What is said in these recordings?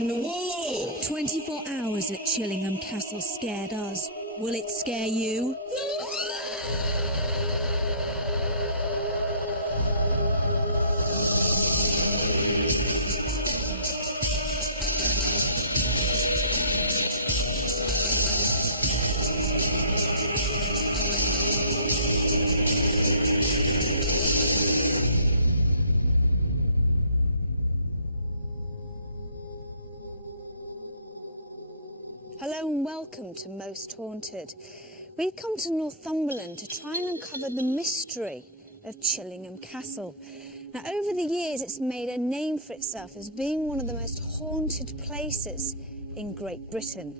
on the wall! 24 hours at Chillingham Castle scared us. Will it scare you? Hello and welcome to Most Haunted. We've come to Northumberland to try and uncover the mystery of Chillingham Castle. Now, over the years, it's made a name for itself as being one of the most haunted places in Great Britain.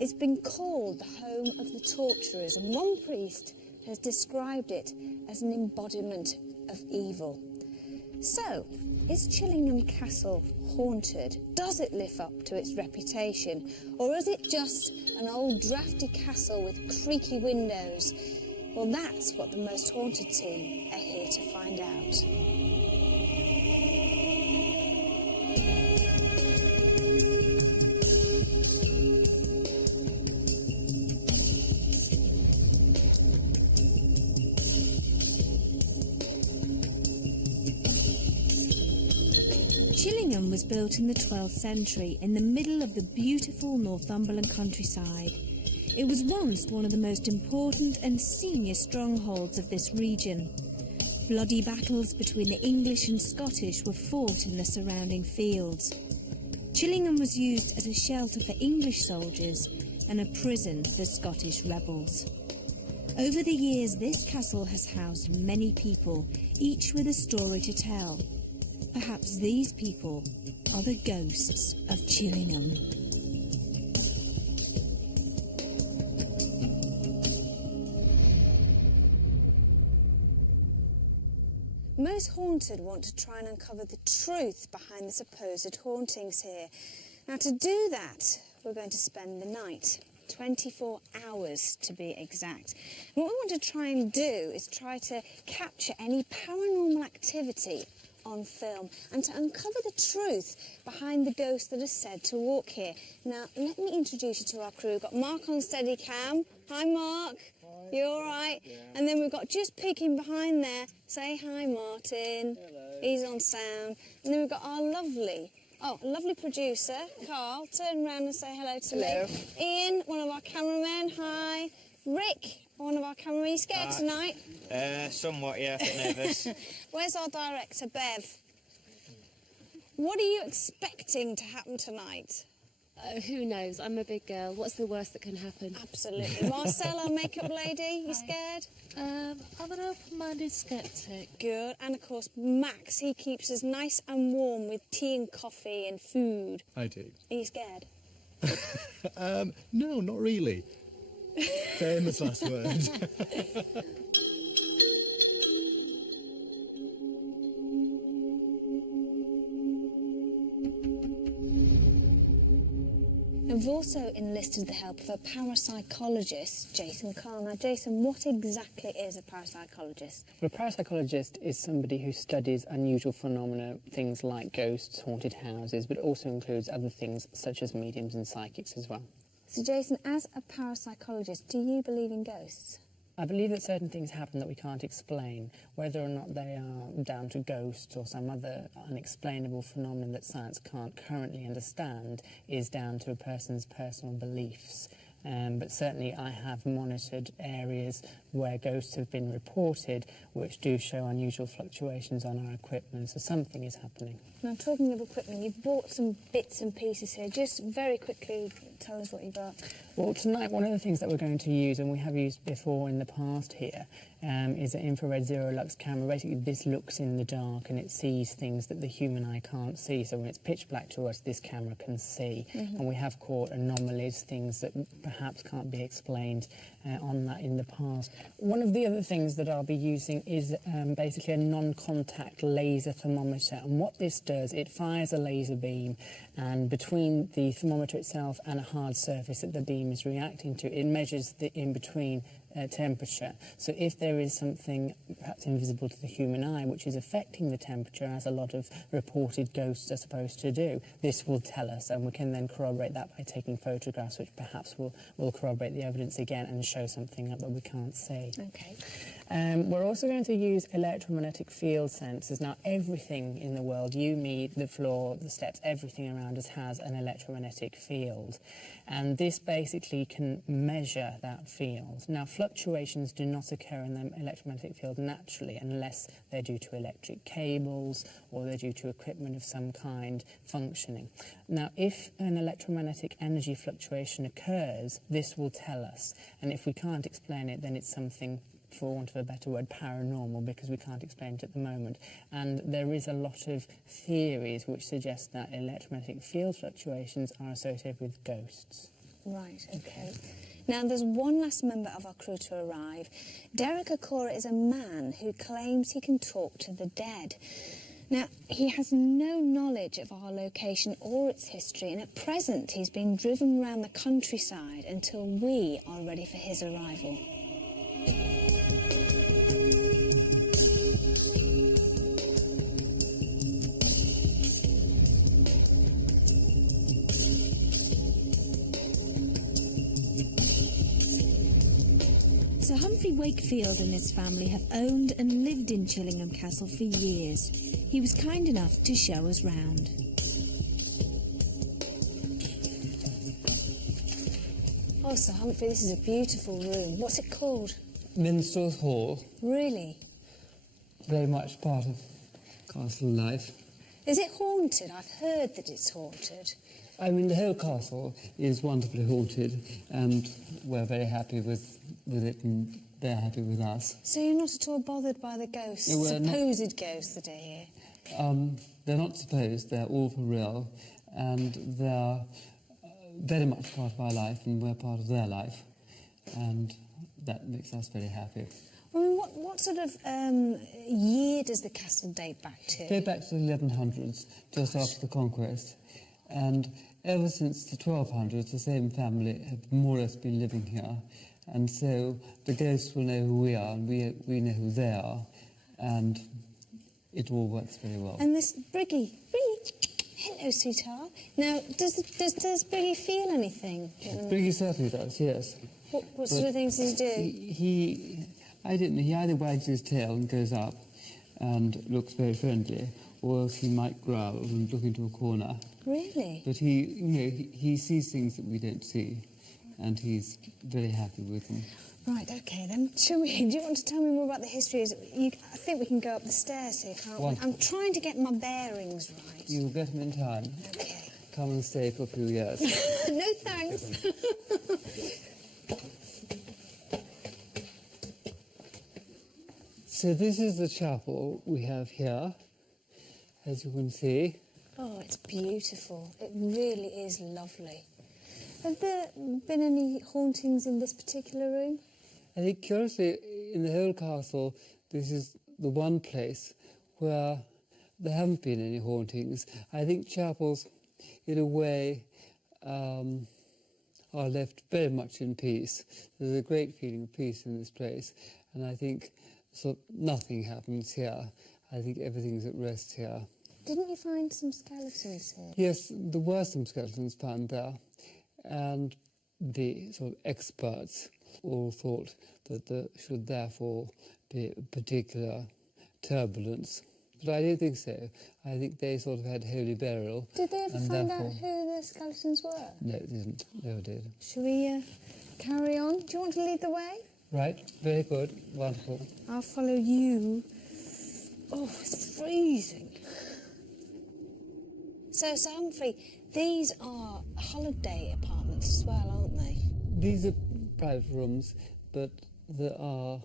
It's been called the home of the torturers, and one priest has described it as an embodiment of evil. So, is Chillingham Castle haunted? Does it live up to its reputation? Or is it just an old drafty castle with creaky windows? Well, that's what the Most Haunted team are here to find out. Chillingham was built in the 12th century in the middle of the beautiful Northumberland countryside. It was once one of the most important and senior strongholds of this region. Bloody battles between the English and Scottish were fought in the surrounding fields. Chillingham was used as a shelter for English soldiers and a prison for Scottish rebels. Over the years, this castle has housed many people, each with a story to tell. Perhaps these people are the ghosts of Chillingham. Most Haunted want to try and uncover the truth behind the supposed hauntings here. Now, to do that, we're going to spend the night. 24 hours to be exact. And what we want to try and do is try to capture any paranormal activity on film and to uncover the truth behind the ghosts that are said to walk here. Now, let me introduce you to our crew. We've got Mark on Steadicam. Hi, Mark. Hi. You all right? Yeah. And then we've got just peeking behind there. Say hi, Martin. Hello. He's on sound. And then we've got our lovely producer, Carl. Turn around and say hello to me. Ian, one of our cameramen. Hi. Rick, one of our cameramen. You scared tonight? Somewhat, yeah, a bit nervous. Where's our director, Bev? What are you expecting to happen tonight? Who knows? I'm a big girl. What's the worst that can happen? Absolutely. Marcel, our makeup lady, you scared? I'm an open-minded skeptic. Good. And, of course, Max, he keeps us nice and warm with tea and coffee and food. I do. Are you scared? No, not really. Famous last word. We've also enlisted the help of a parapsychologist, Jason Carl. Now, Jason, what exactly is a parapsychologist? Well, a parapsychologist is somebody who studies unusual phenomena, things like ghosts, haunted houses, but also includes other things such as mediums and psychics as well. So, Jason, as a parapsychologist, do you believe in ghosts? I believe that certain things happen that we can't explain. Whether or not they are down to ghosts or some other unexplainable phenomenon that science can't currently understand is down to a person's personal beliefs. But certainly I have monitored areas where ghosts have been reported which do show unusual fluctuations on our equipment, so something is happening. Now, talking of equipment, you've bought some bits and pieces here. Just very quickly, tell us what you got. Well, tonight one of the things that we're going to use, and we have used before in the past here, is an infrared zero-lux camera. Basically, this looks in the dark and it sees things that the human eye can't see. So when it's pitch black to us, this camera can see. And we have caught anomalies, things that perhaps can't be explained on that in the past. One of the other things that I'll be using is basically a non-contact laser thermometer. And what this does, it fires a laser beam, and between the thermometer itself and a hard surface that the beam is reacting to, it measures the in-between temperature. So if there is something perhaps invisible to the human eye which is affecting the temperature, as a lot of reported ghosts are supposed to do, this will tell us, and we can then corroborate that by taking photographs, which perhaps will corroborate the evidence again and show something up that we can't see. Okay. We're also going to use electromagnetic field sensors. Now, everything in the world, you, me, the floor, the steps, everything around us has an electromagnetic field. And this basically can measure that field. Now, fluctuations do not occur in the electromagnetic field naturally unless they're due to electric cables or they're due to equipment of some kind functioning. Now, if an electromagnetic energy fluctuation occurs, this will tell us. And if we can't explain it, then it's something, for want of a better word, paranormal, because we can't explain it at the moment. And there is a lot of theories which suggest that electromagnetic field fluctuations are associated with ghosts. Right, okay. Now, there's one last member of our crew to arrive. Derek Okora is a man who claims he can talk to the dead. Now, he has no knowledge of our location or its history, and at present he's being driven around the countryside until we are ready for his arrival. Sir Humphrey Wakefield and his family have owned and lived in Chillingham Castle for years. He was kind enough to show us round. Oh, Sir Humphrey, this is a beautiful room. What's it called? Minstrel's Hall, Really? very much part of castle life. Is it haunted? I've heard that it's haunted. I mean, the whole castle is wonderfully haunted, and we're very happy with it, and they're happy with us. So you're not at all bothered by the ghosts, No, we're not. supposed ghosts that are here? They're not supposed, they're all for real, and they're very much part of our life, and we're part of their life, and that makes us very happy. I mean, what sort of year does the castle date back to? Go back to the 1100s, just after the conquest, and ever since the 1200s, the same family have more or less been living here, and so the ghosts will know who we are, and we know who they are, and it all works very well. And this Briggy, hello, sweetheart. Now, does Briggy feel anything? Briggy certainly does, yes. What sort of things does he do? I don't know, he either wags his tail and goes up and looks very friendly, or else he might growl and look into a corner. Really? But he sees things that we don't see, and he's very happy with them. Right, OK, then. Do you want to tell me more about the history? I think we can go up the stairs here, can't we? I'm trying to get my bearings right. You'll get them in time. OK. Come and stay for a few years. No thanks. So this is the chapel we have here, as you can see. Oh, it's beautiful. It really is lovely. Have there been any hauntings in this particular room? I think, curiously, in the whole castle, this is the one place where there haven't been any hauntings. I think chapels, in a way, are left very much in peace. There's a great feeling of peace in this place, and I think nothing happens here. I think everything's at rest here. Didn't you find some skeletons here? Yes, there were some skeletons found there, and the sort of experts all thought that there should therefore be a particular turbulence. But I don't think so. I think they sort of had holy burial. Did they ever find out who the skeletons were? No, it didn't. Never did. Shall we carry on? Do you want to lead the way? Right, very good, wonderful. I'll follow you. Oh, it's freezing. So, Sir Humphrey, these are holiday apartments as well, aren't they? These are private rooms, but there are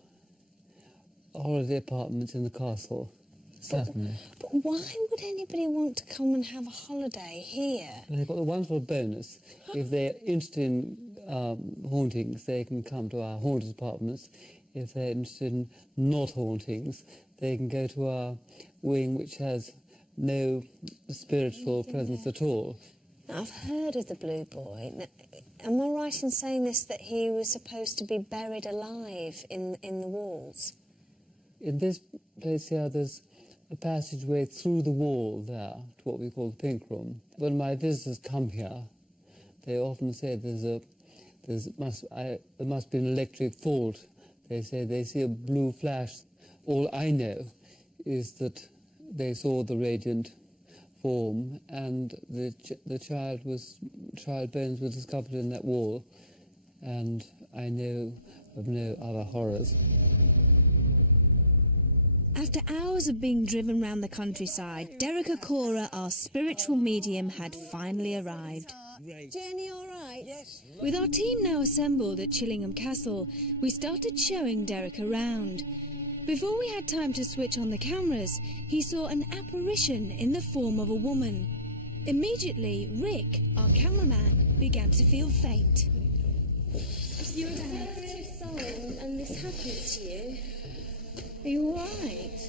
holiday apartments in the castle, certainly. But why would anybody want to come and have a holiday here? And they've got the wonderful bonus. If they're interested in hauntings, they can come to our haunted apartments. If they're interested in not hauntings, they can go to our wing, which has no spiritual presence at all. Now, I've heard of the Blue Boy. Now, am I right in saying this, that he was supposed to be buried alive in the walls? In this place here, there's a passageway through the wall there to what we call the pink room. When my visitors come here, they often say there must be an electric fault. They say they see a blue flash. All I know is that they saw the radiant form, and the child bones were discovered in that wall, and I know of no other horrors. After hours of being driven round the countryside, Derek Okora, our spiritual medium, had finally arrived. Journey all right? Yes. With our team now assembled at Chillingham Castle, we started showing Derek around. Before we had time to switch on the cameras, he saw an apparition in the form of a woman. Immediately, Rick, our cameraman, began to feel faint. You're a sensitive soul and this happens to you. Are you all right?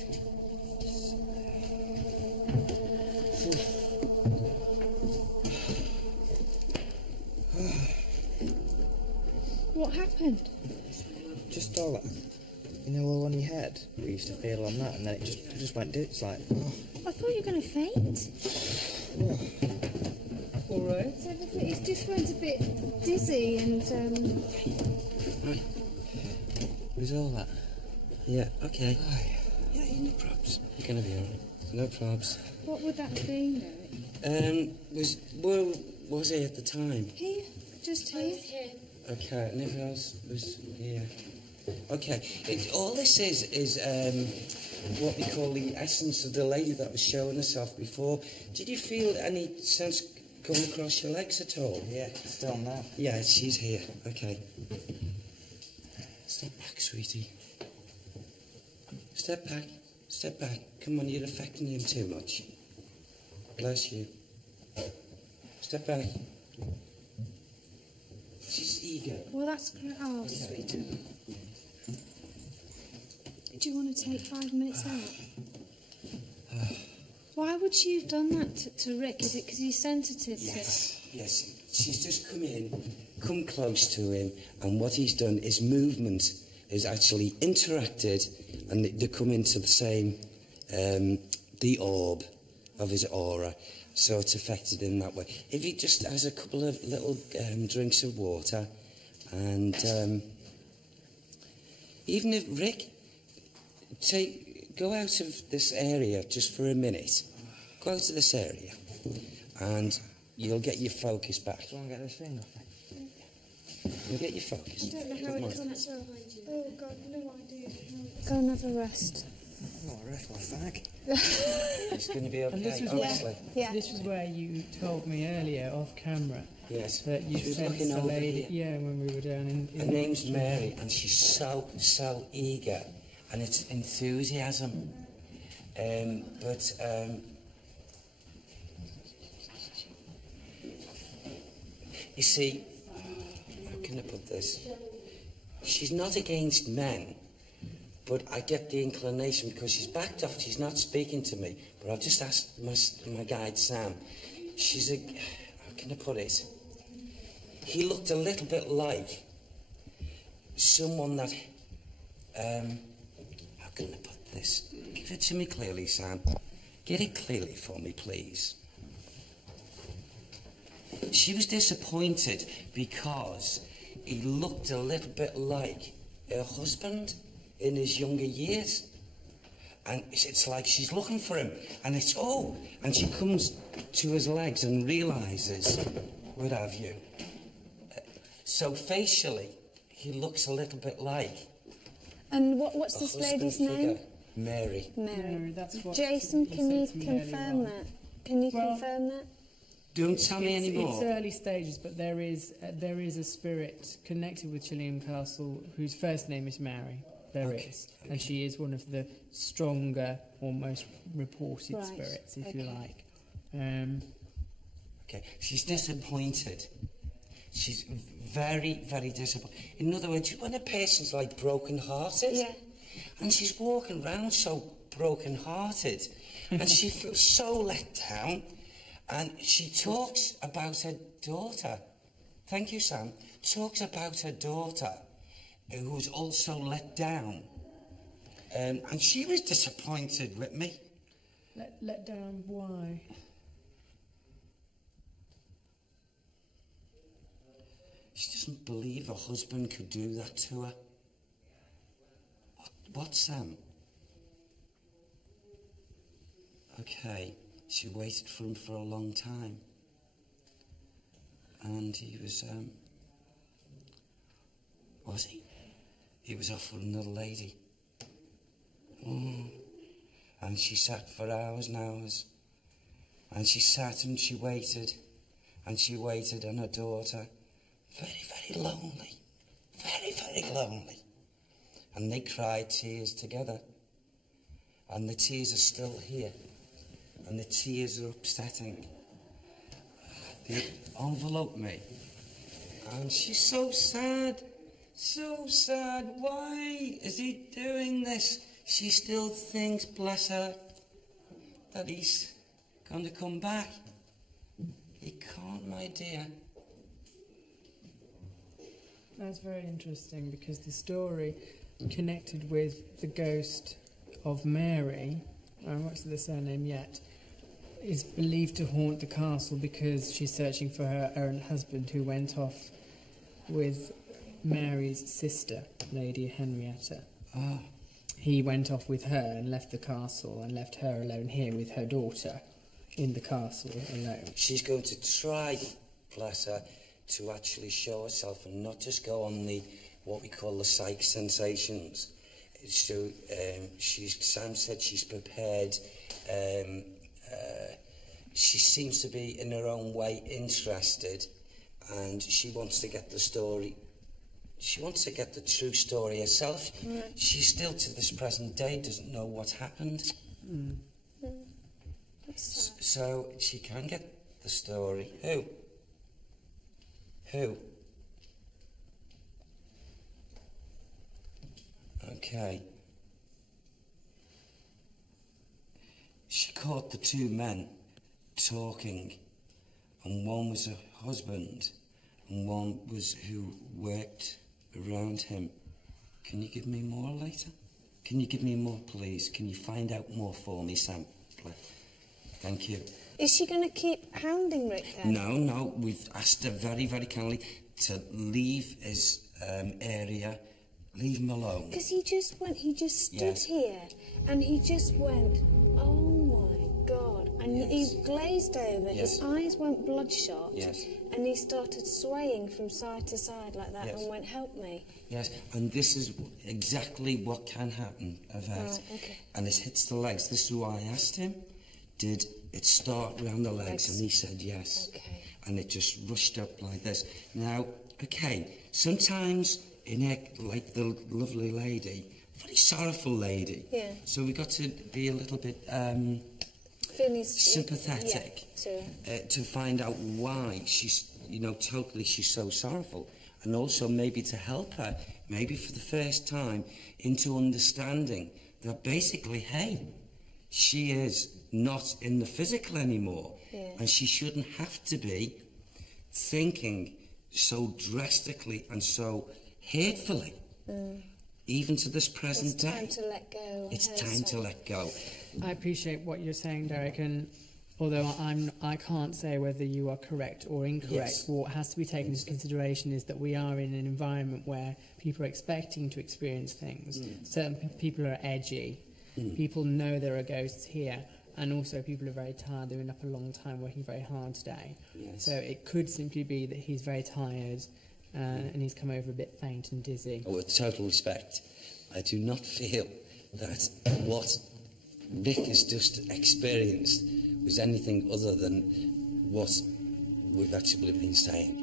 What happened? Just all that. You know, all on your head. We used to feel on that, and then it just went. It's like, oh. I thought you were going to faint. All right. So it just went a bit dizzy and. Right. It was all that. Yeah. Okay. Yeah. No probs. You're gonna be alright. No probs. What would that be, Derek? Where was he at the time? Here, just here. Okay, and everyone else was here. Okay, all this is what we call the essence of the lady that was showing herself before. Did you feel any sense going across your legs at all? Yeah, still now. Yeah, she's here. Okay. Step back, sweetie. Step back. Step back. Come on, you're affecting him too much. Bless you. Step back. She's eager. Well, that's great. Oh, sweet. Do you want to take 5 minutes out? Why would she have done that to Rick? Is it because he's sensitive to... Yes. She's just come close to him, and what he's done is movement is actually interacted, and they come into the same, the orb of his aura, so it's affected in that way. If he just has a couple of little drinks of water, and even if Rick, go out of this area just for a minute. Go out of this area, and you'll get your focus back. Go and get this thing off. You'll get your focus. I don't know how it comes. Oh, God, no idea. Go and have a rest. Oh, rest my back. It's going to be okay, And this was honestly. Yeah. This was where you told me earlier, off camera, Yes. that you She was sensed looking the over lady. here. Yeah, when we were down in. Her name's Mary, and she's so eager, and it's enthusiasm. You see, how can I put this? She's not against men, but I get the inclination because she's backed off. She's not speaking to me, but I've just asked my guide Sam. How can I put it? He looked a little bit like someone that, how can I put this? Give it to me clearly, Sam. Get it clearly for me, please. She was disappointed because he looked a little bit like her husband in his younger years. And it's like she's looking for him. And and she comes to his legs and realises, what have you. So facially, he looks a little bit like... And what's this lady's name? Mary. Mary. That's what Jason, he can you said to me earlier confirm on. that? Can you confirm that? Don't tell me anymore. It's early stages, but there is a spirit connected with Chillingham Castle whose first name is Mary. There is, and she is one of the stronger, almost reported spirits, if you like. Okay, she's disappointed. She's very, very disappointed. In other words, when a person's like broken-hearted, and she's walking around so broken-hearted, and she feels so let down, and she talks about her daughter thank you, Sam, talks about her daughter, who was also let down. And she was disappointed with me. Let down, why? She doesn't believe her husband could do that to her. What, Sam? Okay, she waited for him for a long time. And he was he? He was off with another lady. And she sat for hours and hours. And she sat and she waited. And she waited, and her daughter, very, very lonely. Very, very lonely. And they cried tears together. And the tears are still here. And the tears are upsetting. They envelope me. And she's so sad. So sad. Why is he doing this? She still thinks, bless her, that he's going to come back. He can't, my dear. That's very interesting, because the story connected with the ghost of Mary, I won't say the surname yet, is believed to haunt the castle because she's searching for her errant husband who went off with Mary's sister, Lady Henrietta. He went off with her and left the castle and left her alone here with her daughter in the castle alone. She's going to try, bless her, to actually show herself and not just go on the, what we call the psych sensations. So Sam said she's prepared. She seems to be, in her own way, interested, and she wants to get the story. She wants to get the true story herself. Right. She still, to this present day, doesn't know what's happened. So she can get the story. Who? Okay. She caught the two men talking, and one was her husband, and one was who worked around him. Can you give me more later? Can you give me more, please? Can you find out more for me, Sam? Thank you. Is she going to keep hounding Rick then? No. We've asked her very, very kindly to leave his area. Leave him alone. Because he just stood here, and he just went, oh my God. And he glazed over, his eyes went bloodshot, and he started swaying from side to side like that and went, help me. Yes, and this is exactly what can happen, Yvette. Right, okay. And it hits the legs. This is why I asked him, did it start around the legs? And he said yes. Okay. And it just rushed up like this. Now, okay, sometimes in it, like the lovely lady, very sorrowful lady. Yeah. So we got to be a little bit sympathetic to find out why she's, totally she's so sorrowful. And also maybe to help her, maybe for the first time, into understanding that basically, hey, she is not in the physical anymore. Yeah. And she shouldn't have to be thinking so drastically and so hatefully, even to this present day. It's time to let go. It's time to let go. I appreciate what you're saying, Derek, and although I can't say whether you are correct or incorrect, what has to be taken into consideration is that we are in an environment where people are expecting to experience things. Certain people are edgy. People know there are ghosts here. And also people are very tired. They've been up a long time, working very hard today. Yes. So it could simply be that he's very tired and he's come over a bit faint and dizzy. With total respect, I do not feel that what Rick has just experienced was anything other than what we've actually been saying.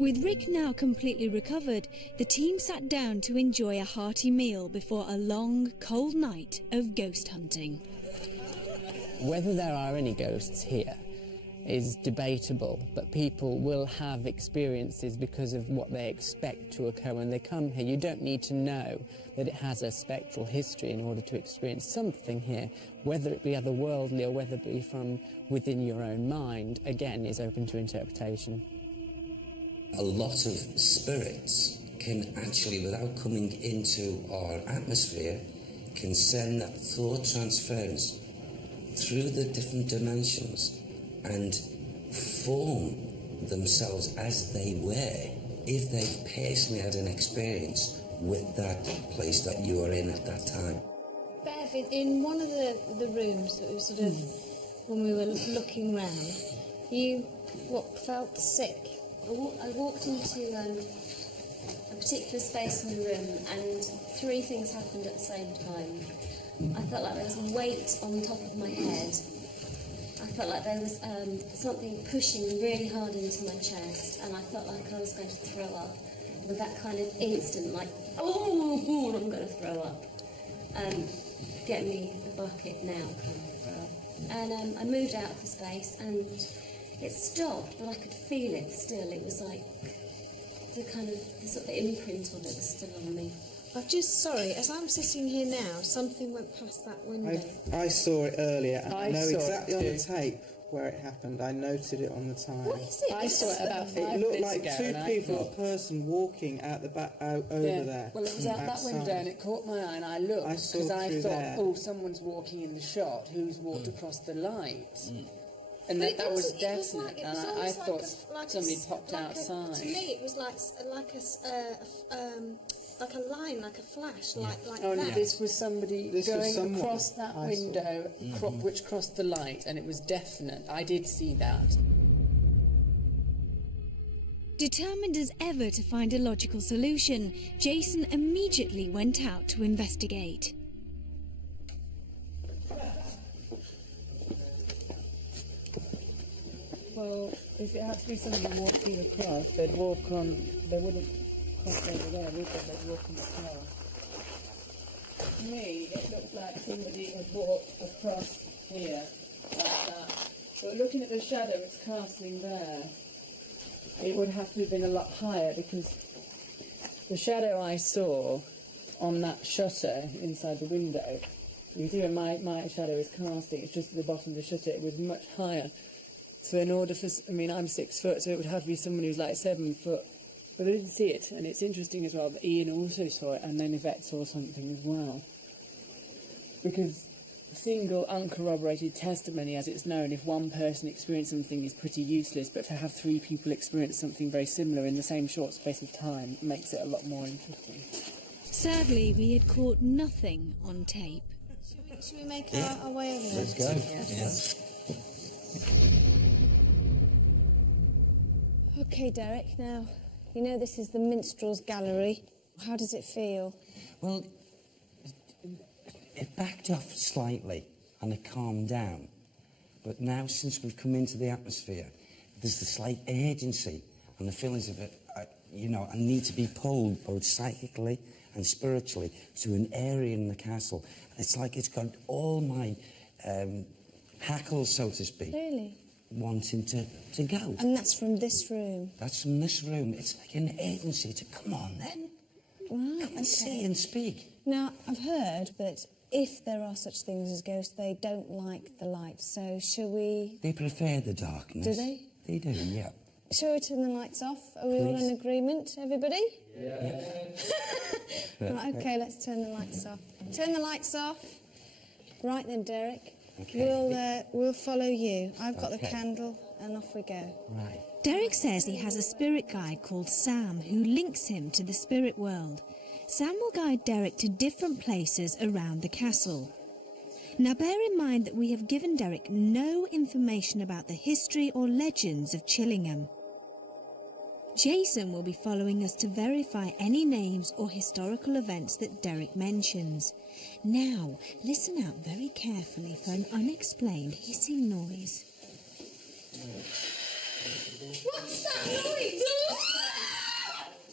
With Rick now completely recovered, the team sat down to enjoy a hearty meal before a long, cold night of ghost hunting. Whether there are any ghosts here is debatable, but people will have experiences because of what they expect to occur when they come here. You don't need to know that it has a spectral history in order to experience something here, whether it be otherworldly or whether it be from within your own mind, again, is open to interpretation. A lot of spirits can actually, without coming into our atmosphere, can send that thought transference through the different dimensions and form themselves as they were if they personally had an experience with that place that you were in at that time. Bev, in one of the rooms that was sort of, when we were looking round, you felt sick. I walked into a particular space in the room and 3 things happened at the same time. I felt like there was a weight on top of my head. I felt like there was something pushing really hard into my chest, and I felt like I was going to throw up with that kind of instant, like, oh, I'm going to throw up. Get me a bucket now, kind of throw up. And I moved out of the space, and it stopped, but I could feel it still. It was like the sort of imprint of it was still on me. Sorry, as I'm sitting here now, something went past that window. I saw it earlier, and I know saw exactly it on too. the tape where it happened. I noted it on the time. What is it? I saw it about 5 It looked minutes like ago, 2 and I people, thought- a person walking out the back, out over there. Well, it was out that outside. window and it caught my eye and I looked I saw because I through thought, there. oh, someone's walking in the shot. Who's walked across the light? And But that was it definite. like- it And was I almost thought like somebody popped like outside. To me, it was like a line, like a flash, like Oh, no, that. this was somebody This was going someone across that I saw. window, which crossed the light, and it was definite. I did see that. Determined as ever to find a logical solution, Jason immediately went out to investigate. Well, if it had to be somebody walking across, they'd walk on, they wouldn't cross over there, would they? They'd walk on the car. To me, it looked like somebody had walked across here, like that. But looking at the shadow it's casting there, it would have to have been a lot higher because the shadow I saw on that shutter inside the window, you can see where my shadow is casting, it's just at the bottom of the shutter, it was much higher. So in order for, I'm 6 foot, so it would have to be someone who's like 7 foot. But I didn't see it, and it's interesting as well that Ian also saw it, and then Yvette saw something as well. Because single uncorroborated testimony, as it's known, if one person experienced something is pretty useless, but to have 3 people experience something very similar in the same short space of time makes it a lot more interesting. Sadly, we had caught nothing on tape. Should we make our way over there? Let's go. Okay, Derek, now, you know this is the Minstrels Gallery. How does it feel? Well, it backed off slightly and it calmed down. But now, since we've come into the atmosphere, there's the slight urgency and the feelings of it, I need to be pulled both psychically and spiritually to an area in the castle. It's like it's got all my hackles, so to speak. Really? Wanting to go. And that's from this room? That's from this room. It's like an urgency to come on then. Right, Come and see and speak. Now, I've heard that if there are such things as ghosts, they don't like the light. So shall we... They prefer the darkness. Do they? They do, yeah. Shall we turn the lights off? Are we all Please. in agreement, everybody? Yeah. Right, okay, let's turn the lights off. Turn the lights off. Right then, Derek. Okay. We'll follow you. I've got the Okay. candle, and off we go. Right. Derek says he has a spirit guide called Sam who links him to the spirit world. Sam will guide Derek to different places around the castle. Now bear in mind that we have given Derek no information about the history or legends of Chillingham. Jason will be following us to verify any names or historical events that Derek mentions. Now, listen out very carefully for an unexplained hissing noise. What's that noise?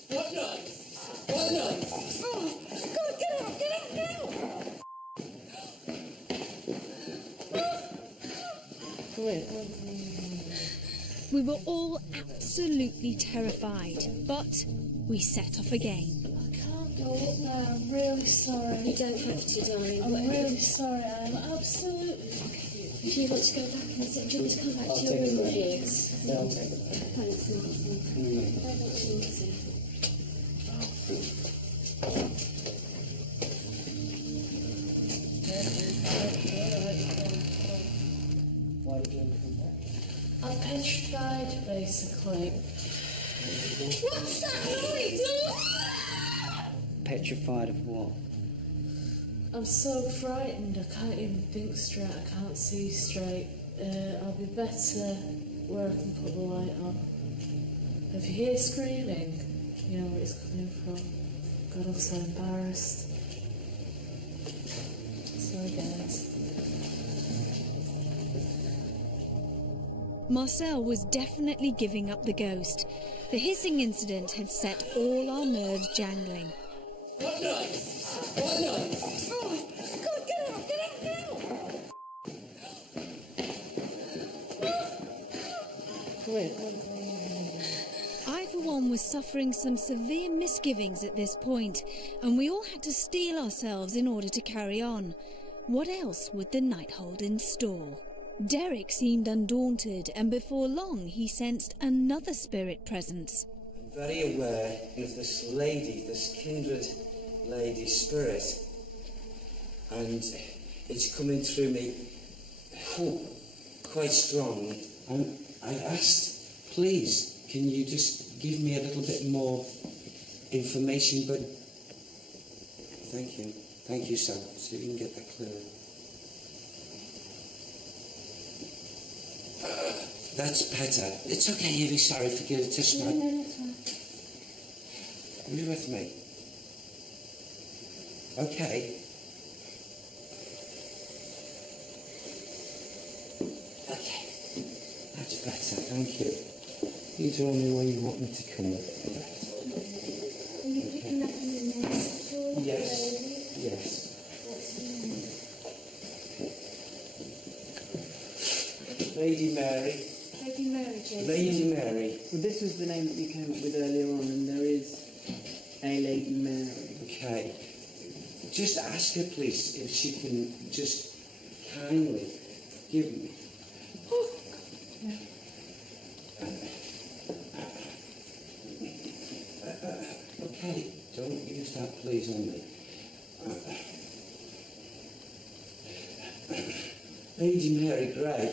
What noise? What noise? Oh, God, get out, get out, get out! We were all absolutely terrified, but we set off again. I can't go up there. I'm really sorry. You don't have to, darling. I'm really sorry. I'm absolutely. If you want to go back and sit, do you want to come back to your room, please? Thanks, Martin. Very much, Martin. I'm petrified, basically. What's that noise? Petrified of what? I'm so frightened, I can't even think straight, I can't see straight. I'll be better where I can put the light on. If you hear screaming, you know where it's coming from. God, I'm so embarrassed. Sorry, guys. Marcel was definitely giving up the ghost. The hissing incident had set all our nerves jangling. What noise? What noise? Oh, God, get out, get out, get out! I, for one, was suffering some severe misgivings at this point, and we all had to steel ourselves in order to carry on. What else would the night hold in store? Derek seemed undaunted, and before long he sensed another spirit presence. I'm very aware of this lady, this kindred lady spirit, and it's coming through me quite strong. And I asked, please, can you just give me a little bit more information? But thank you, sir, so you can get that clear. That's better. It's okay, you're sorry, forgive it, just my... No, that's fine. Are you with me? Okay. Okay. That's better, thank you. You tell me where you want me to come with it. Are you picking up on the next one? Yes. Yes. Lady Mary. Lady Mary, Jason. Lady Mary. Well, this was the name that you came up with earlier on, and there is a Lady Mary. Okay. Just ask her, please, if she can just kindly give me. Oh, God. Okay, don't use that, please, on me. Lady Mary Gray.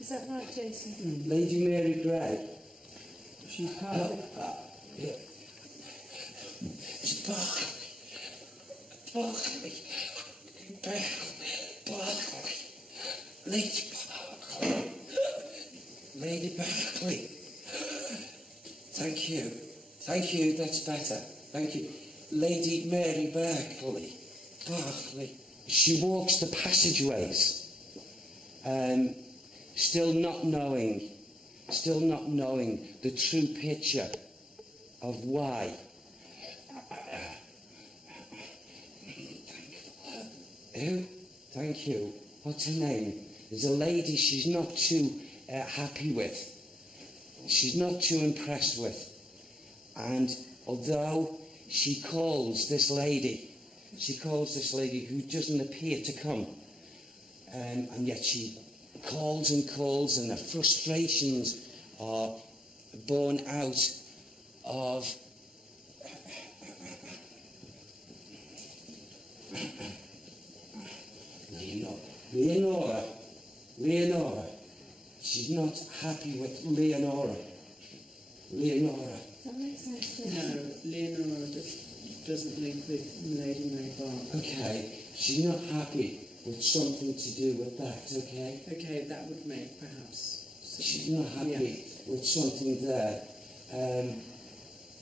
Is that right, Jason? Lady Mary Gray. She's part of it. Yeah. It's Barclay. Lady Barclay. Lady Barclay. Thank you, that's better. Thank you. Lady Mary Barclay. She walks the passageways, still not knowing the true picture of why. Who? Thank you. What's her name? There's a lady she's not too happy with. She's not too impressed with. And although she calls this lady who doesn't appear to come, and yet she calls and calls, and the frustrations are born out of Leonora. She's not happy with Leonora. That makes sense to me. No, Leonora doesn't link with Lady Mary Barclay. Okay, she's not happy with something to do with that, okay? Okay, that would make perhaps... She's not happy with something there.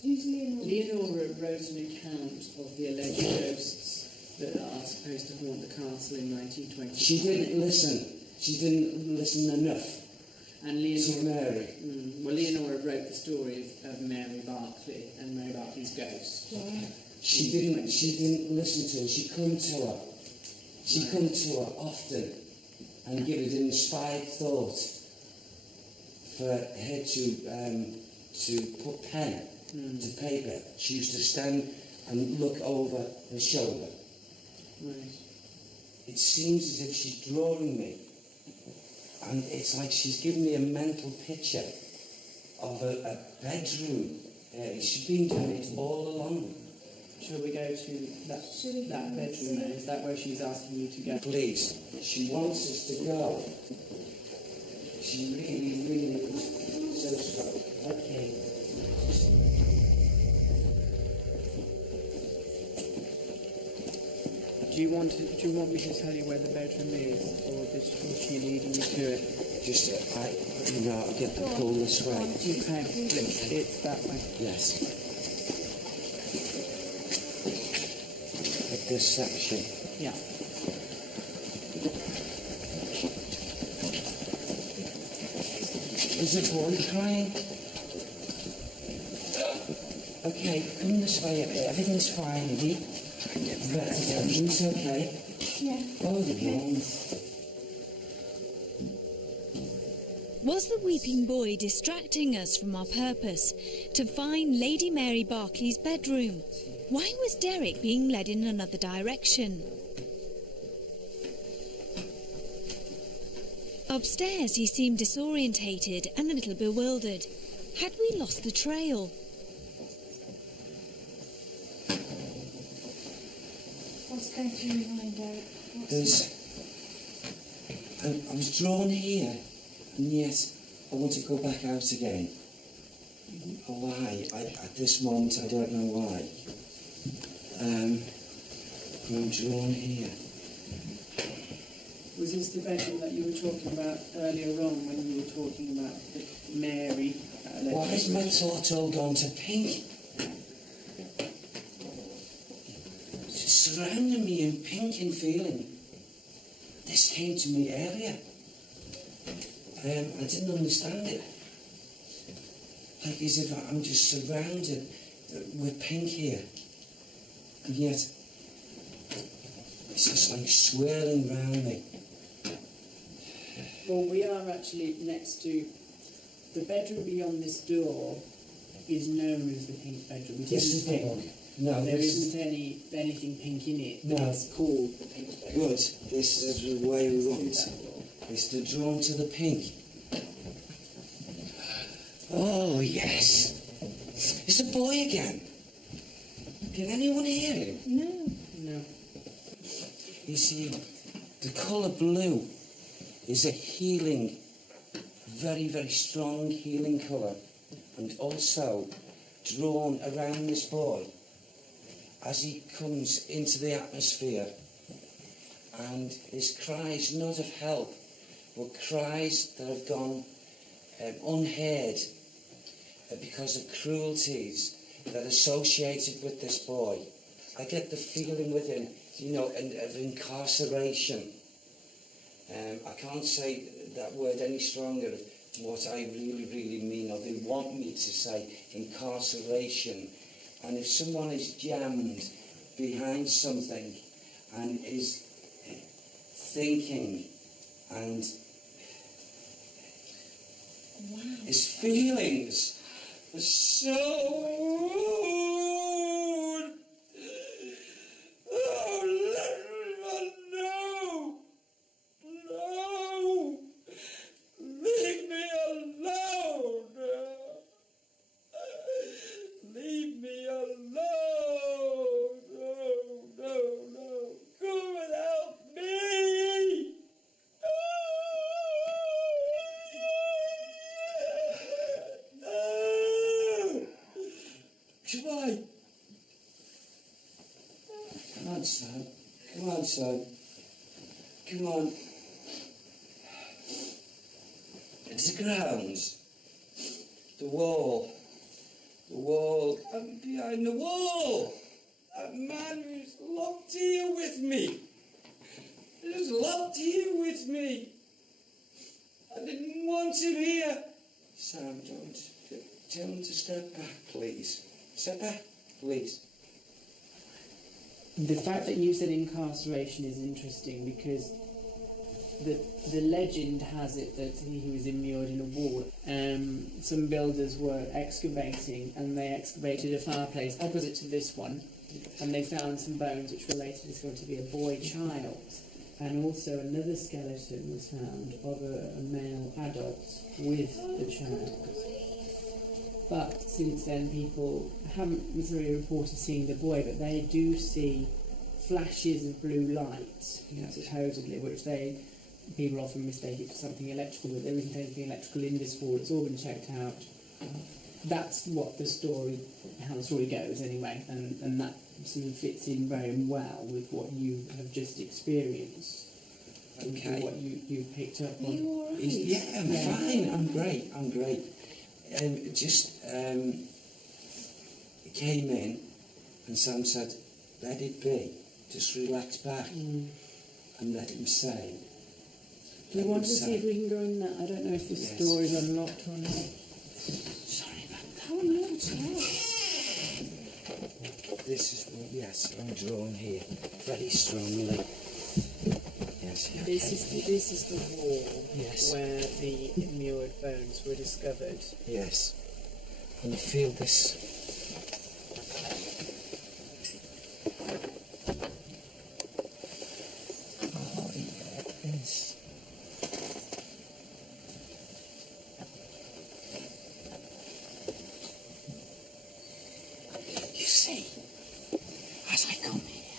Who's Leonora? Leonora wrote an account of the alleged ghosts that are supposed to haunt the castle in 1920. She didn't listen enough And to Leonora... Mary. Well, Leonora wrote the story of Mary Barclay and Mary Barclay's ghost. Yeah. She didn't listen to her. She come to her often, and give it an inspired thought for her to put pen to paper. She used to stand and look over her shoulder. Right. It seems as if she's drawing me, and it's like she's giving me a mental picture of a bedroom. She's been doing it all along. Shall we go to that bedroom then? Is that where she's asking you to go? Please, she wants us to go. She really, really so strong. Okay. Do you want me to tell you where the bedroom is, or is she leading you to it? Just, I'll get the pull this way. Okay, it's that way. Yes. At this section. Yeah. Is the boy crying? Okay, come this way. Everything's fine, Eddie. Everything's okay. Yeah. Oh, the bones. Was the weeping boy distracting us from our purpose to find Lady Mary Berkeley's bedroom? Why was Derek being led in another direction? Upstairs he seemed disorientated and a little bewildered. Had we lost the trail? What's going through your mind, Derek? I was drawn here, and yet I want to go back out again. Why? At this moment, I don't know why. I'm drawn here. Was this the bedroom that you were talking about earlier on when you were talking about Mary? Why has my thoughts all gone to pink? It's surrounding me in pink and feeling. This came to me earlier. I didn't understand it. Like as if I'm just surrounded with pink here. And yet, it's just like swirling round me. Well, we are actually next to the bedroom beyond this door is known as the pink bedroom. This is pink. No, there isn't anything pink in it. No. It's called the pink bedroom. Good. This is the way we want. It's to drawn to the pink. Oh, yes. It's the boy again. Can anyone hear him? No. You see, the colour blue is a healing, very, very strong healing colour, and also drawn around this boy as he comes into the atmosphere, and his cries not of help, but cries that have gone unheard because of cruelties that are associated with this boy. I get the feeling with him, of incarceration. I can't say that word any stronger of what I really, really mean, or they want me to say, incarceration. And if someone is jammed behind something and is thinking and his feelings are so... Come on, son. Come on. It's the grounds. The wall. I'm behind the wall. That man who's locked here with me. He's locked here with me. I didn't want him here. Sam, don't. Tell him to step back, please. Step back, please. The fact that you said incarceration is interesting because the legend has it that he was immured in a wall. Some builders were excavating, and they excavated a fireplace opposite to this one, and they found some bones which were later discovered to be a boy child. And also another skeleton was found of a male adult with the child. But since then, people haven't necessarily reported seeing the boy, but they do see flashes of blue light, supposedly, which people often mistake it for something electrical, but there isn't anything electrical in this wall. It's all been checked out. That's what how the story goes anyway, and that sort of fits in very well with what you have just experienced. Okay. What you picked up on. Are you all right? Yeah, I'm fine. I'm great. He came in, and Sam said, "Let it be. Just relax back, and let him say." We want to see if we can go in that. I don't know if the door is unlocked or not. Sorry about that. Oh, no, it's not. This is what, yes, I'm drawn here very strongly. Yes, okay. This is the wall Yes. where the immured bones were discovered. Yes. And I feel this. Oh, yes. You see, as I come here,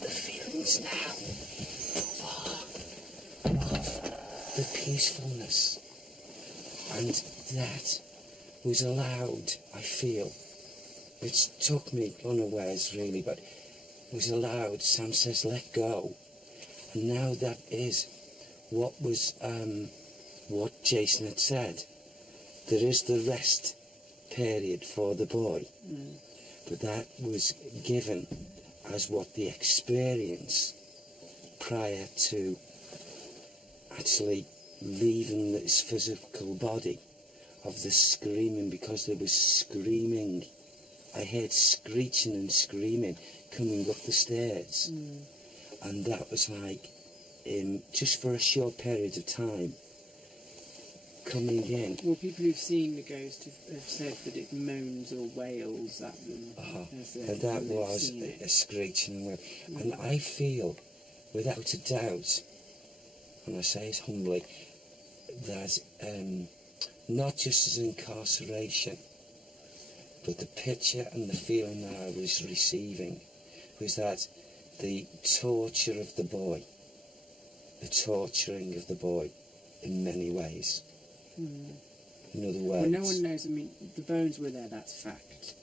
the feelings now of the peacefulness, and that was allowed, I feel, which took me unawares really, but was allowed. Sam says, let go. And now that is what was, what Jason had said. There is the rest period for the boy, but that was given as what the experience prior to actually leaving this physical body of the screaming, because there was screaming. I heard screeching and screaming coming up the stairs, and that was like, just for a short period of time, coming in. Well, people who've seen the ghost have said that it moans or wails at them. And that was a screeching wail. And I feel, without a doubt, and I say it humbly, that not just as incarceration, but the picture and the feeling that I was receiving was that the torture of the boy, the torturing of the boy in many ways. In other words... Well, no one knows. I mean, the bones were there, that's fact.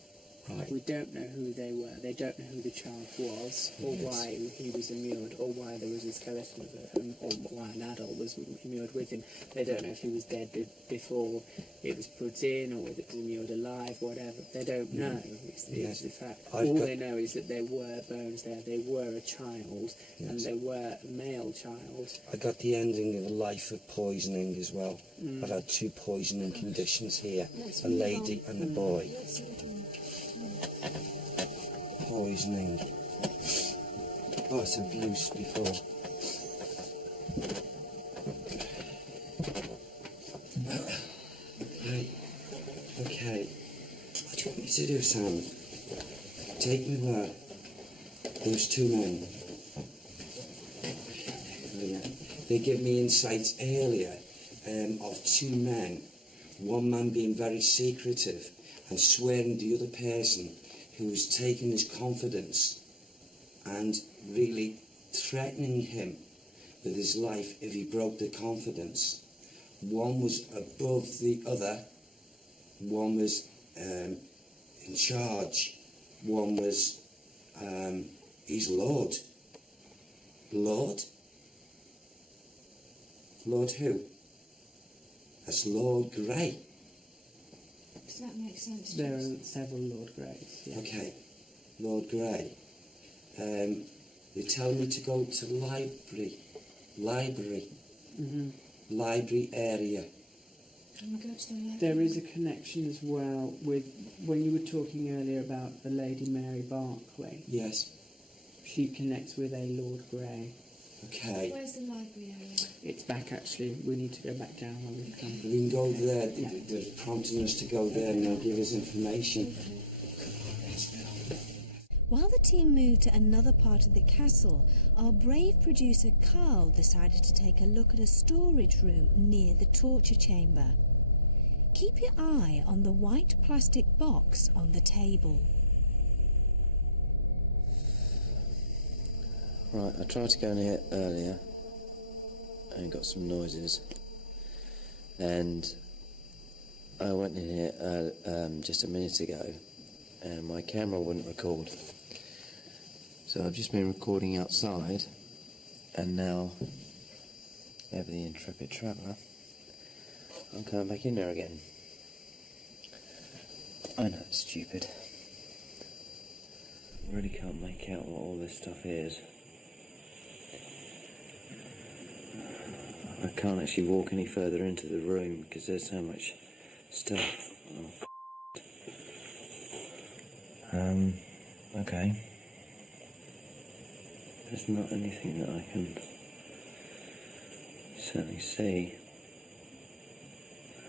Right. We don't know who they were. They don't know who the child was, or why he was immured, or why there was a skeleton of him, or why an adult was immured with him. They don't know if he was dead before it was put in, or whether it was immured alive, whatever. They don't know. It's the fact. All they know is that there were bones there. They were a child, and they were a male child. I got the ending of a life of poisoning as well. I've had 2 poisoning conditions here, a lady and a boy. Poisoning. Oh, it's abuse before. Right. Okay. What do you want me to do, Sam? Take me where? Those 2 men. They give me insights earlier of 2 men. One man being very secretive and swearing the other person who was taking his confidence and really threatening him with his life if he broke the confidence. One was above the other, one was in charge, one was, he's Lord. Lord? Lord who? That's Lord Grey. Does that make sense? There are several Lord Greys. Yeah. Okay, Lord Grey. They tell me to go to library area. Can we go to the library? There is a connection as well with when you were talking earlier about the Lady Mary Barclay. Yes. She connects with a Lord Grey. Okay. Where's the library area? It's back actually. We need to go back down where we've come. We can go there. They're prompting us to go there and they'll give us information. While the team moved to another part of the castle, our brave producer Carl decided to take a look at a storage room near the torture chamber. Keep your eye on the white plastic box on the table. Right, I tried to go in here earlier and got some noises, and I went in here just a minute ago and my camera wouldn't record, so I've just been recording outside, and now, ever the intrepid traveller, I'm coming back in there again. I know it's stupid. I really can't make out what all this stuff is. I can't actually walk any further into the room because there's so much stuff. Oh, okay. There's not anything that I can certainly see.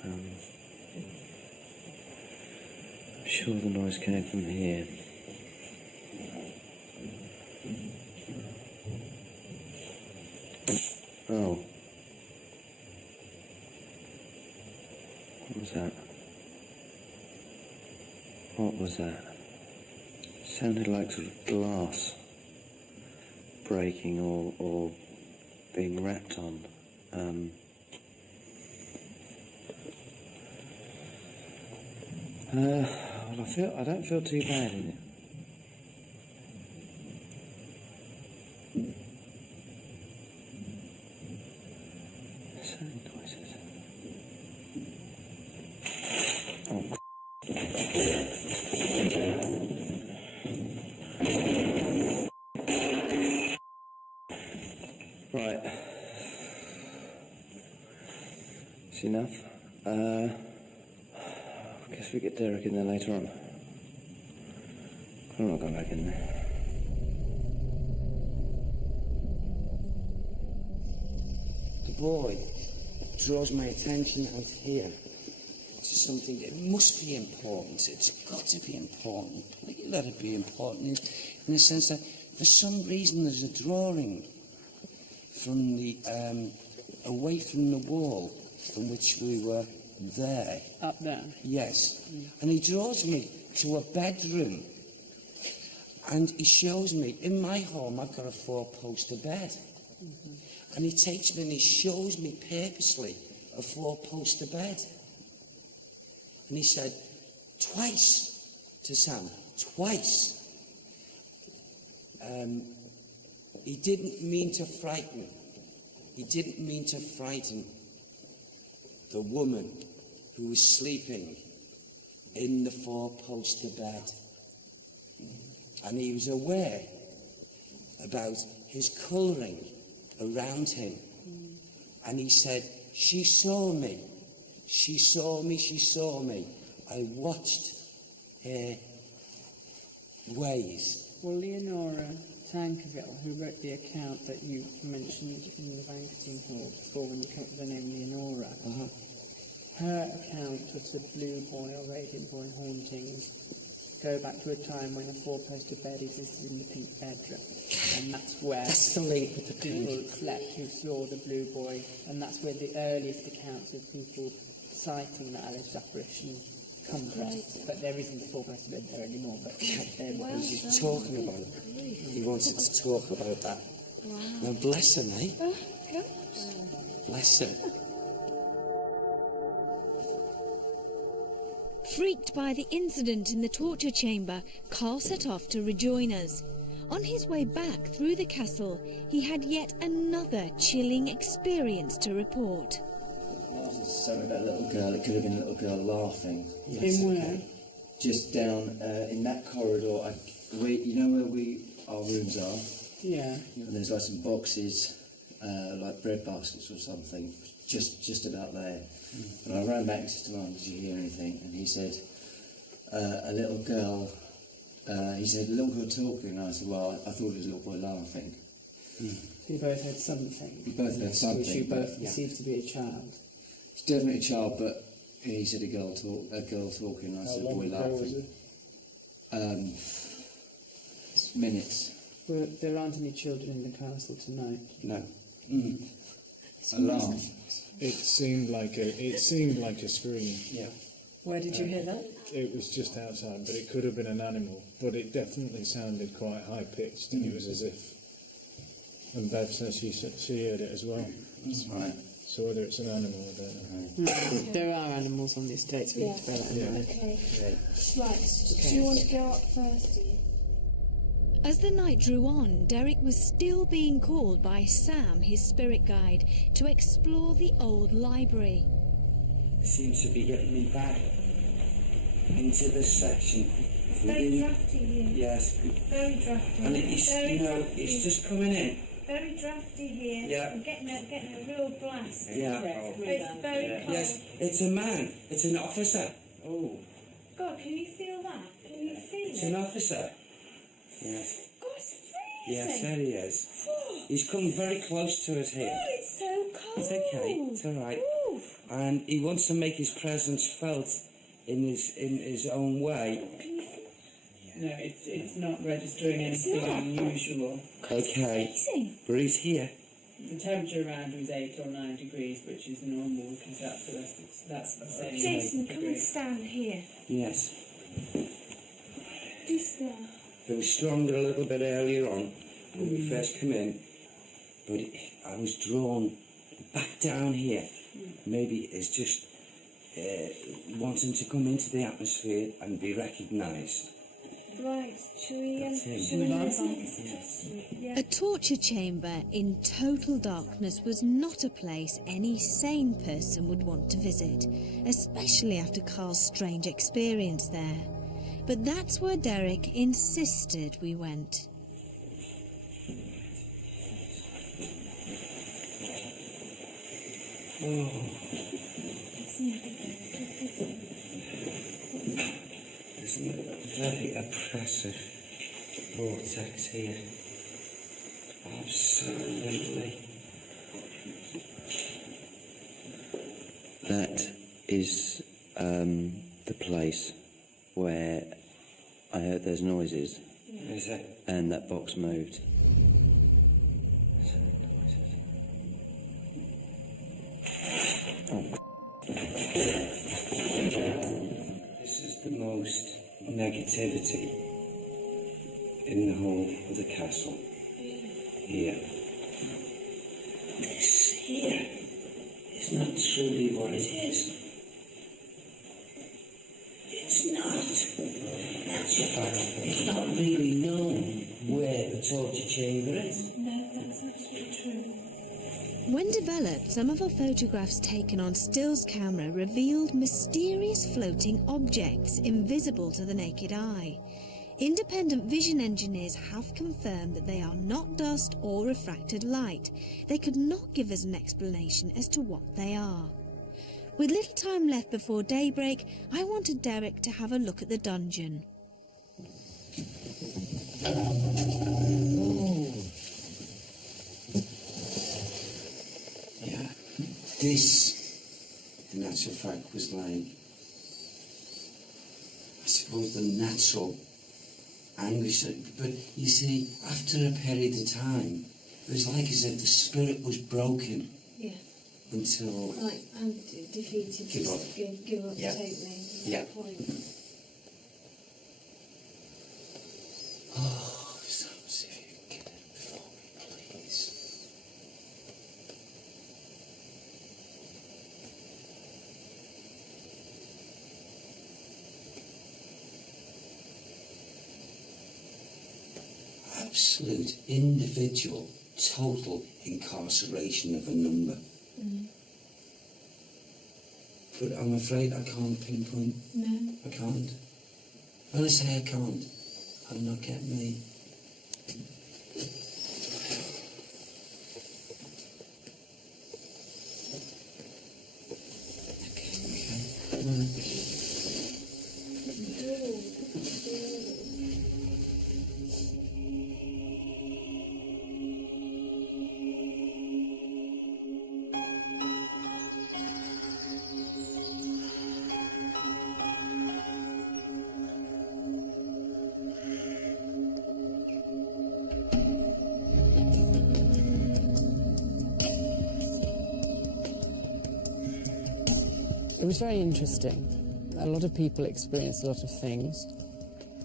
I'm sure the noise came from here. Oh. What was that? What was that? Sounded like sort of glass breaking or being rapped on. Well, I don't feel too bad in it. Certain noises. Oh. Right. It's enough. I guess we get Derek in there later on. I'm not going back in there. The boy draws my attention out here to something that must be important. It's got to be important. Please let it be important in the sense that for some reason there's a drawing from the away from the wall from which we were there. Up there? Yes. And he draws me to a bedroom. And he shows me, in my home, I've got a 4-poster bed. And he takes me and he shows me purposely a 4-poster bed. And he said, twice to Sam, twice. He didn't mean to frighten. He didn't mean to frighten the woman who was sleeping in the 4-poster bed. And he was aware about his colouring around him. And he said, she saw me. She saw me, she saw me. I watched her ways. Well, Leonora Tankerville, who wrote the account that you mentioned in the banqueting hall before when you came up with the name Leonora, her account of the blue boy or radiant boy hauntings go back to a time when a 4-poster bed existed in the pink bedroom, and that's where That's the link with the people pink. slept who saw the blue boy, and that's where the earliest accounts of people citing that alleged apparition come from. But there isn't a 4-poster bed there anymore. But He's talking about it. He wanted to talk about that. Now bless him, eh? Bless him. Freaked by the incident in the torture chamber, Carl set off to rejoin us. On his way back through the castle, he had yet another chilling experience to report. Something about a little girl. It could have been a little girl laughing. in where? Just down in that corridor. You know where our rooms are? Yeah. And there's like some boxes, like bread baskets or something, just about there. And I ran back and said to Mum, did you hear anything? And he said, a little girl he said, a little girl talking, and I said, well, I thought it was a little boy laughing. So you both had something? We both had something. Which you both yeah. perceived to be a child? It's definitely a child, but he said a girl talking, and I said a boy laughing. Minutes. Well, there aren't any children in the castle tonight. No. Alarm. It seemed like a scream. Yeah. Where did you hear that? It was just outside, but it could have been an animal. But it definitely sounded quite high pitched, and it was as if. And Bev says she heard it as well. That's right. So whether it's an animal, I don't know. There are animals on the estate, so we need to bear that in mind. Okay. Yeah. Right. Do you want to go up first? As the night drew on, Derek was still being called by Sam, his spirit guide, to explore the old library. Seems to be getting me back into this section. Very drafty here. Yes. Very drafty. And it's, Very you know, drafty. it's just coming in. Very drafty here. Yeah. I'm getting a real blast. Yeah. It's very cold. Yes, it's a man. It's an officer. Oh. God, can you feel that? Can you feel It's it? an officer. Yes. God, it's freezing. Yes, there he is. Oh, He's come very close to us here. it's so cold. It's okay. It's all right. Ooh. And he wants to make his presence felt in his own way. No, it's not registering anything unusual. Okay. Freezing. But he's here. The temperature around was 8 or 9 degrees, which is normal because that's the same. Jason, come and stand here. Yes. Just there. It was stronger a little bit earlier on when we first come in, but I was drawn back down here. Maybe it's just wanting to come into the atmosphere and be recognised. Right, shall we That's him. move on? Yeah. A torture chamber in total darkness was not a place any sane person would want to visit, especially after Carl's strange experience there. But that's where Derek insisted we went. Oh. Isn't it very oppressive vortex here? Absolutely. That is the place where I heard those noises Is it? and that box moved. This is the most negativity in the whole of the castle. Here. This here is not truly what it is. It's not. That's your fact. It's not really known where the torture chamber is. No, that's absolutely true. When developed, some of our photographs taken on stills camera revealed mysterious floating objects invisible to the naked eye. Independent vision engineers have confirmed that they are not dust or refracted light. They could not give us an explanation as to what they are. With little time left before daybreak, I wanted Derek to have a look at the dungeon. Yeah, this, in actual fact, was like, I suppose, the natural anguish. But you see, after a period of time, it was like as if the spirit was broken Yeah. until. Like, I'm defeated. Give up. Give up Yeah. totally. Yeah. No point. Oh, Sam, see if you can get it for me, please. Absolute individual, total incarceration of a number. But I'm afraid I can't pinpoint. No. I can't. When I say I can't, I'm not getting the. It was very interesting. A lot of people experienced a lot of things.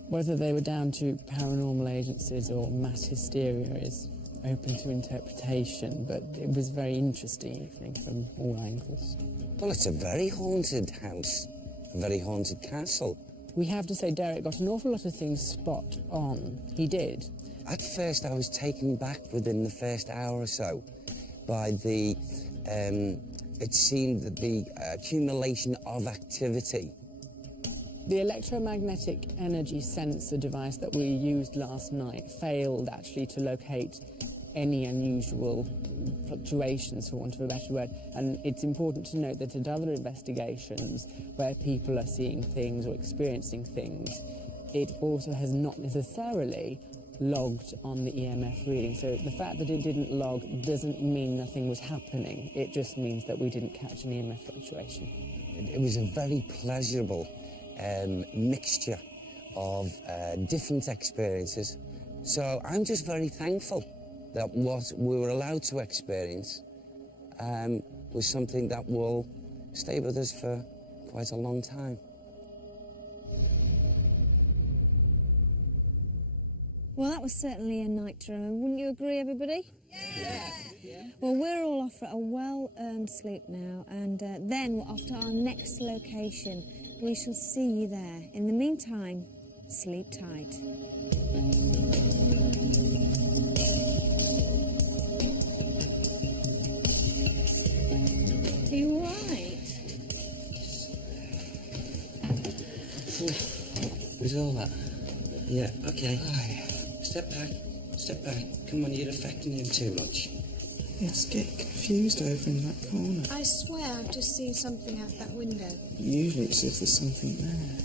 Whether they were down to paranormal agencies or mass hysteria is open to interpretation, but it was a very interesting evening from all angles. Well, it's a very haunted house, a very haunted castle. We have to say Derek got an awful lot of things spot on. He did. At first, I was taken back within the first hour or so by the, it seemed that the accumulation of activity. The electromagnetic energy sensor device that we used last night failed actually to locate any unusual fluctuations, for want of a better word. And it's important to note that at other investigations where people are seeing things or experiencing things, it also has not necessarily logged on the EMF reading. So the fact that it didn't log doesn't mean nothing was happening. It just means that we didn't catch an EMF fluctuation. It was a very pleasurable mixture of different experiences. So I'm just very thankful that what we were allowed to experience was something that will stay with us for quite a long time. Well, that was certainly a night to remember. Wouldn't you agree, everybody? Yeah. Well, we're all off for a well-earned sleep now, and then off to our next location. We shall see you there. In the meantime, sleep tight. Are you all right? Was all that? Yeah, okay. Step back. Step back. Come on, you're affecting him too much. It's getting confused over in that corner. I swear I've just seen something out that window. Usually it's if there's something there.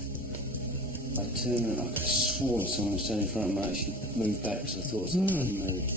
I turned and I could have sworn someone was standing in front of me. I actually moved back because I thought something had moved.